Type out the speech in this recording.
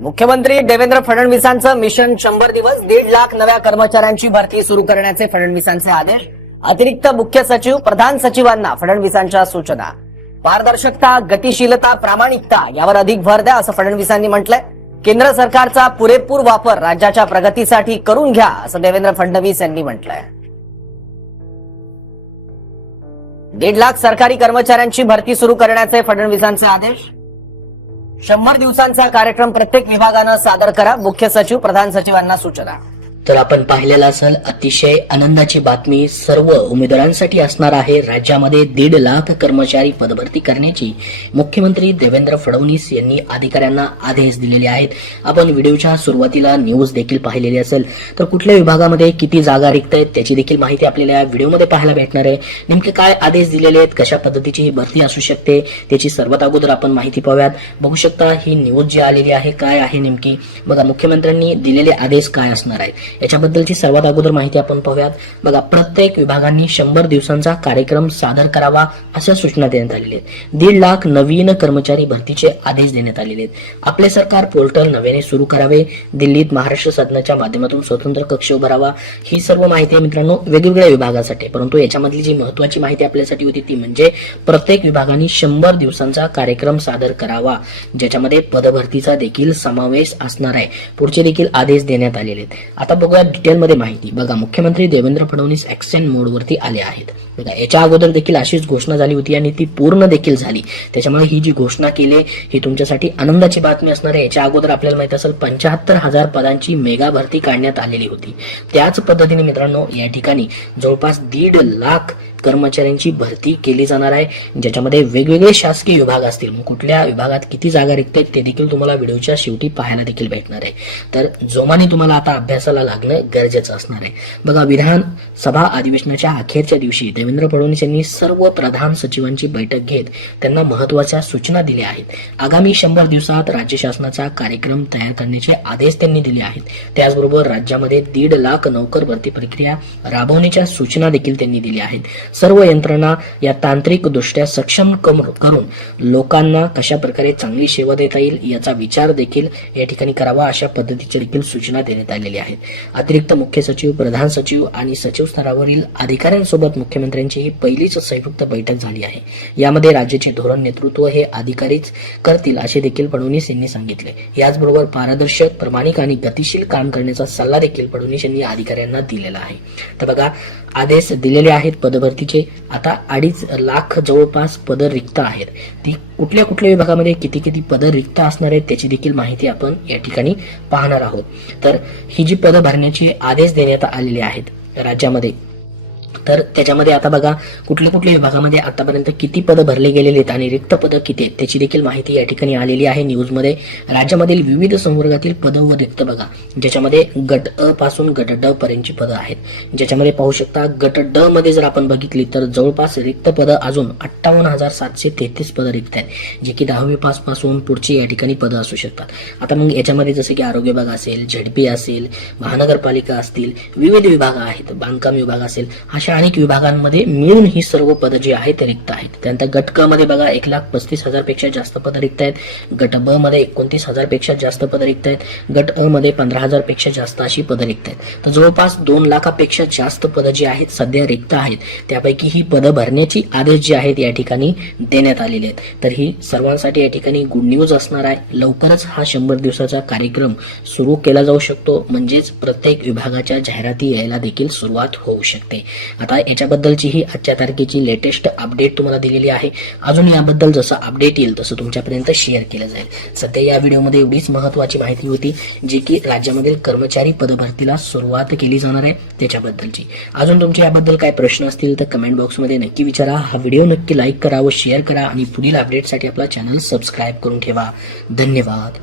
मुख्यमंत्री देवेंद्र फडणवीसांचं मिशन शंभर दिवस दीड लाख नव्या कर्मचाऱ्यांची भरती सुरू करण्याचे फडणवीसांचे आदेश. अतिरिक्त मुख्य सचिव प्रधान सचिवांना फडणवीसांच्या सूचना. पारदर्शकता गतिशीलता प्रामाणिकता यावर अधिक भर द्या असं फडणवीसांनी म्हटलंय. केंद्र सरकारचा पुरेपूर वापर राज्याच्या प्रगतीसाठी करून घ्या असं देवेंद्र फडणवीस यांनी म्हटलंय. दीड लाख सरकारी कर्मचाऱ्यांची भरती सुरू करण्याचे फडणवीसांचे आदेश. शंभर दिवसांचा कार्यक्रम प्रत्येक विभागानं सादर करा. मुख्य सचिव प्रधान सचिवांना सूचना. तर आपण पाहिलेला असेल अतिशय आनंदाची बातमी सर्व उमेदवारांसाठी असणार आहे. राज्यामध्ये दीड लाख कर्मचारी पदभरती करण्याची मुख्यमंत्री देवेंद्र फडणवीस यांनी अधिकाऱ्यांना आदेश दिलेले आहेत. आपण व्हिडिओच्या सुरुवातीला न्यूज देखील पाहिलेली असेल तर कुठल्या विभागामध्ये किती जागा रिक्त आहेत त्याची देखील माहिती आपल्याला या व्हिडिओमध्ये पाहायला भेटणार आहे. नेमके काय आदेश दिलेले आहेत कशा पद्धतीची ही भरती असू शकते त्याची सर्वात अगोदर आपण माहिती पाहूयात. बघू शकता ही न्यूज जी आलेली आहे काय आहे नेमकी? बघा मुख्यमंत्र्यांनी दिलेले आदेश काय असणार आहेत? याच्याबद्दलची सर्वात अगोदर माहिती आपण पाहूयात. बघा प्रत्येक विभागांनी शंभर दिवसांचा कार्यक्रम सादर करावा अशा सूचना देण्यात आलेल्या आहेत. दीड लाख नवीन कर्मचारी भरतीचे आदेश देण्यात आलेले आहेत. आपले सरकार पोर्टल नव्याने सुरू करावे दिल्लीत महाराष्ट्र सदनाच्या माध्यमातून स्वतंत्र कक्ष उभारावा ही सर्व माहिती आहे मित्रांनो वेगवेगळ्या विभागासाठी. परंतु याच्यामधली जी महत्वाची माहिती आपल्यासाठी होती ती म्हणजे प्रत्येक विभागाने शंभर दिवसांचा कार्यक्रम सादर करावा ज्याच्यामध्ये पदभरतीचा देखील समावेश असणार आहे. पुढचे देखील आदेश देण्यात आलेले आहेत. आता बघूया डिटेलमध्ये माहिती. बघा मुख्यमंत्री देवेंद्र फडणवीस ऍक्सेंट मोडवरती आले आहेत. बघा याच्या अगोदर देखील अशीच घोषणा झाली होती आणि ती पूर्ण देखील झाली. त्याच्यामुळे ही जी घोषणा केली ही तुमच्यासाठी आनंदाची बातमी असणार आहे. याच्या अगोदर आपल्याला माहिती असेल पंच्याहत्तर हजार पदांची मेगा भरती काढण्यात आलेली होती. त्याच पद्धतीने मित्रांनो या ठिकाणी जवळपास दीड लाख कर्मचाऱ्यांची भरती केली जाणार आहे. ज्याच्यामध्ये वेगवेगळे शासकीय विभाग असतील. मग कुठल्या विभागात किती जागा रिक्त आहेत ते देखील तुम्हाला व्हिडिओच्या शेवटी पाहायला देखील भेटणार आहे. तर जोमाने तुम्हाला आता अभ्यासाला लागणं गरजेचं असणार आहे. बघा विधानसभा अधिवेशनाच्या अखेरच्या दिवशी देवेंद्र फडणवीस यांनी सर्व प्रधान सचिवांची बैठक घेत त्यांना महत्त्वाच्या सूचना दिल्या आहेत. आगामी शंभर दिवसात राज्य शासनाचा कार्यक्रम तयार करण्याचे आदेश त्यांनी दिले आहेत. त्याचबरोबर राज्यामध्ये दीड लाख नोकर भरती प्रक्रिया राबवण्याच्या सूचना देखील त्यांनी दिल्या आहेत. सर्व यंत्रणा या तांत्रिक दृष्ट्या सक्षम करून लोकांना कशा प्रकारे चांगली सेवा देता येईल याचा विचार देखील या ठिकाणी करावा अशा पद्धतीच्या देखील सूचना देण्यात आलेल्या आहेत. अतिरिक्त मुख्य सचिव प्रधान सचिव आणि सचिव स्तरावरील अधिकाऱ्यांसोबत मुख्यमंत्र्यांची ही पहिलीच संयुक्त बैठक झाली आहे. यामध्ये राज्याचे धोरण नेतृत्व हे अधिकारीच करतील असे देखील फडणवीस यांनी सांगितले. याचबरोबर पारदर्शक प्रामाणिक आणि गतिशील काम करण्याचा सल्ला देखील फडणवीस यांनी अधिकाऱ्यांना दिलेला आहे. तर बघा आदेश दिलेले आहेत तिचे आता अडीच लाख जवळपास पदं रिक्त आहेत. ती कुठल्या कुठल्या विभागामध्ये किती किती पदं रिक्त असणार आहेत त्याची देखील माहिती आपण या ठिकाणी पाहणार आहोत. तर ही जी पदं भरण्याचे आदेश देण्यात आलेले आहेत राज्यामध्ये तर त्याच्यामध्ये आता बघा कुठल्या कुठल्या विभागामध्ये आतापर्यंत किती पदं भरले गेलेले आहेत आणि रिक्त पदं किती आहेत त्याची देखील माहिती या ठिकाणी आलेली आहे न्यूजमध्ये राज्यामधील विविध संवर्गातील पदं व रिक्त बघा ज्याच्यामध्ये गट अ पासून गट ड पर्यंतची पदं आहेत. ज्याच्यामध्ये पाहू शकता गट ड मध्ये जर आपण बघितली तर जवळपास रिक्त पदं अजून अठ्ठावन्न हजार सातशे तेहतीस पदं रिक्त आहेत जे की दहावी पासपासून पुढची या ठिकाणी पदं असू शकतात. आता मग याच्यामध्ये जसं की आरोग्य विभाग असेल झेडपी असेल महानगरपालिका असतील विविध विभाग आहेत बांधकाम विभाग असेल अशा अनेक विभागांमध्ये मिळून ही सर्व पदं जी आहेत ते रिक्त आहेत. त्यानंतर गट क मध्ये बघा एक लाख पस्तीस हजारपेक्षा जास्त पदं रिक्त आहेत. गट ब मध्ये एकोणतीस हजारपेक्षा जास्त पदं रिक्त आहेत. गट अ मध्ये पंधरा हजारपेक्षा जास्त अशी पदं रिक्त आहेत. तर जवळपास दोन लाखापेक्षा जास्त पदं जी आहेत सध्या रिक्त आहेत. त्यापैकी ही पदं भरण्याची आदेश जे आहेत या ठिकाणी देण्यात आलेले आहेत. तर ही सर्वांसाठी या ठिकाणी गुड न्यूज असणार आहे. लवकरच हा शंभर दिवसाचा कार्यक्रम सुरू केला जाऊ शकतो. म्हणजेच प्रत्येक विभागाच्या जाहिराती यायला देखील सुरुवात होऊ शकते. आता याच्याबद्दलची ही आजच्या तारखेची लेटेस्ट अपडेट तुम्हाला दिलेली आहे. अजून याबद्दल जसं अपडेट येईल तसं तुमच्यापर्यंत शेअर केलं जाईल. सध्या या व्हिडिओमध्ये एवढीच महत्वाची माहिती होती जी की राज्यामधील कर्मचारी पदभरतीला सुरुवात केली जाणार आहे त्याच्याबद्दलची. अजून तुमचे याबद्दल काय प्रश्न असतील तर कमेंट बॉक्समध्ये नक्की विचारा. हा व्हिडिओ नक्की लाईक करा व शेअर करा आणि पुढील अपडेटसाठी आपला चॅनल सबस्क्राईब करून ठेवा. धन्यवाद.